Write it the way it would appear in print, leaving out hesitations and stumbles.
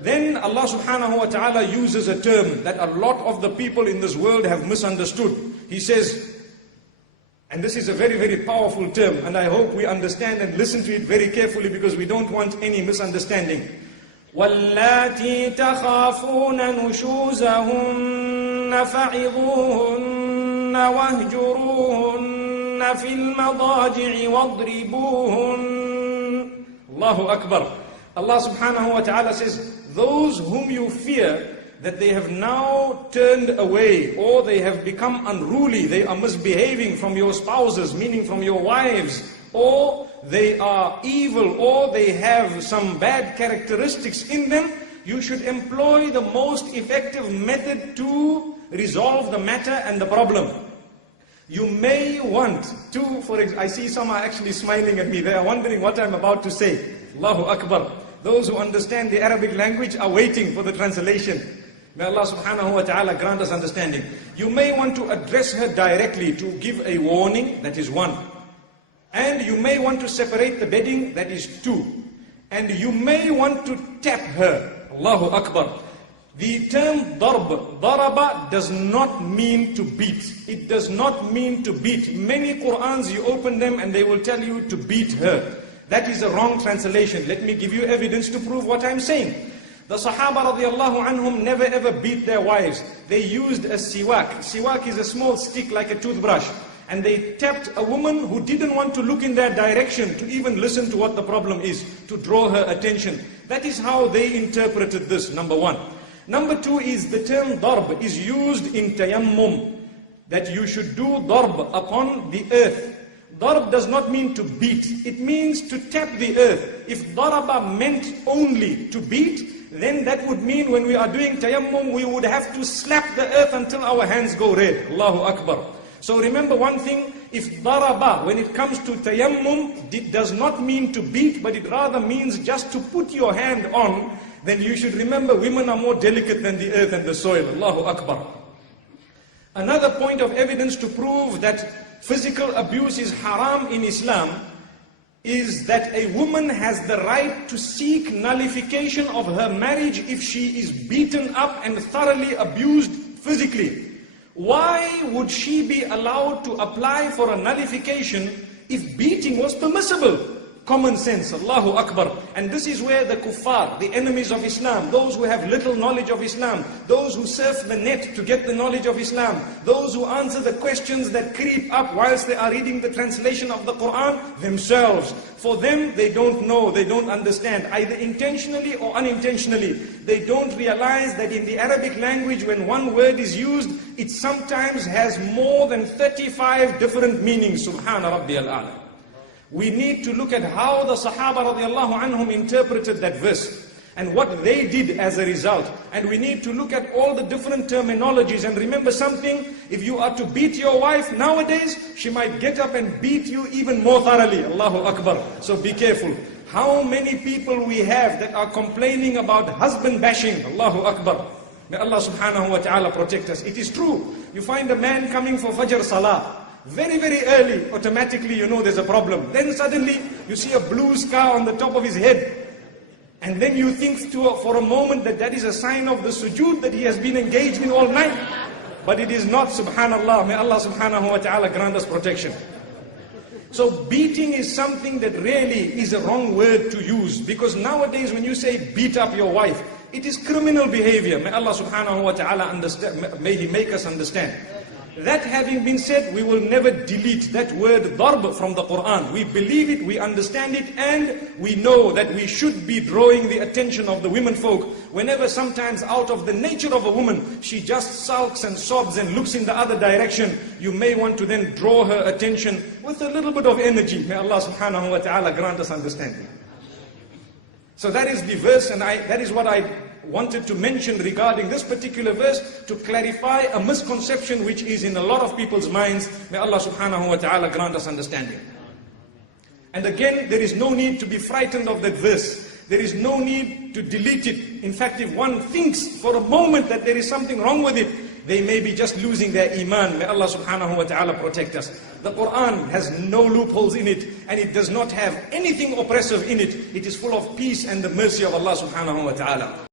Then Allah subhanahu wa ta'ala uses a term that a lot of the people in this world have misunderstood. He says, and this is a very, very powerful term, and I hope we understand and listen to it very carefully because we don't want any misunderstanding. وَاللَّاتِي تَخَافُونَ نُشُوزَهُنَّ فَعِظُوهُنَّ وَاهْجُرُوهُنَّ فِي الْمَضَاجِعِ وَاضْرِبُوهُنَّ. Allahu Akbar. Allah subhanahu wa ta'ala says, those whom you fear that they have now turned away or they have become unruly, they are misbehaving from your spouses, meaning from your wives, or they are evil, or they have some bad characteristics in them, you should employ the most effective method to resolve the matter and the problem. You may want to, for example, I see some are actually smiling at me, they are wondering what I'm about to say. Allahu Akbar. Those who understand the Arabic language are waiting for the translation. May Allah subhanahu wa ta'ala grant us understanding. You may want to address her directly to give a warning, that is one. And you may want to separate the bedding, that is two. And you may want to tap her. Allahu Akbar. The term daraba does not mean to beat. It does not mean to beat. Many Qur'ans you open them and they will tell you to beat her. That is a wrong translation. Let me give you evidence to prove what I'm saying. The Sahaba radiallahu anhum never ever beat their wives. They used a siwak. Siwak is a small stick like a toothbrush. And they tapped a woman who didn't want to look in their direction to even listen to what the problem is, to draw her attention. That is how they interpreted this, number one. Number two is the term darb is used in tayammum. That you should do darb upon the earth. Darb does not mean to beat. It means to tap the earth. If daraba meant only to beat, then that would mean when we are doing tayammum, we would have to slap the earth until our hands go red. Allahu Akbar. So remember one thing, if daraba, when it comes to tayammum, it does not mean to beat, but it rather means just to put your hand on, then you should remember women are more delicate than the earth and the soil. Allahu Akbar. Another point of evidence to prove that physical abuse is haram in Islam is that a woman has the right to seek nullification of her marriage if she is beaten up and thoroughly abused physically. Why would she be allowed to apply for a nullification if beating was permissible? Common sense, Allahu Akbar. And this is where the kuffar, the enemies of Islam, those who have little knowledge of Islam, those who surf the net to get the knowledge of Islam, those who answer the questions that creep up whilst they are reading the translation of the Quran themselves. For them, they don't know, they don't understand, either intentionally or unintentionally. They don't realize that in the Arabic language, when one word is used, it sometimes has more than 35 different meanings. Subhana Rabbiyal A'la. We need to look at how the Sahaba radiallahu anhum interpreted that verse and what they did as a result. And we need to look at all the different terminologies and remember something, if you are to beat your wife nowadays, she might get up and beat you even more thoroughly. Allahu Akbar. So be careful. How many people we have that are complaining about husband bashing. Allahu Akbar. May Allah subhanahu wa ta'ala protect us. It is true. You find a man coming for Fajr Salah. Very, very early, automatically you know there's a problem. Then suddenly you see a blue scar on the top of his head. And then you think for a moment that that is a sign of the sujood that he has been engaged in all night. But it is not, subhanallah. May Allah subhanahu wa ta'ala grant us protection. So beating is something that really is a wrong word to use. Because nowadays when you say beat up your wife, it is criminal behavior. May Allah subhanahu wa ta'ala understand, may He make us understand. That having been said, we will never delete that word darb from the Quran. We believe it, we understand it, and we know that we should be drawing the attention of the women folk. Whenever sometimes out of the nature of a woman, she just sulks and sobs and looks in the other direction, you may want to then draw her attention with a little bit of energy. May Allah subhanahu wa ta'ala grant us understanding. So that is the verse, and that is what I wanted to mention regarding this particular verse, to clarify a misconception which is in a lot of people's minds. May Allah subhanahu wa ta'ala grant us understanding. And again, there is no need to be frightened of that verse. There is no need to delete it. In fact, if one thinks for a moment that there is something wrong with it, they may be just losing their iman. May Allah subhanahu wa ta'ala protect us. The Quran has no loopholes in it, and it does not have anything oppressive in it. It is full of peace and the mercy of Allah subhanahu wa ta'ala.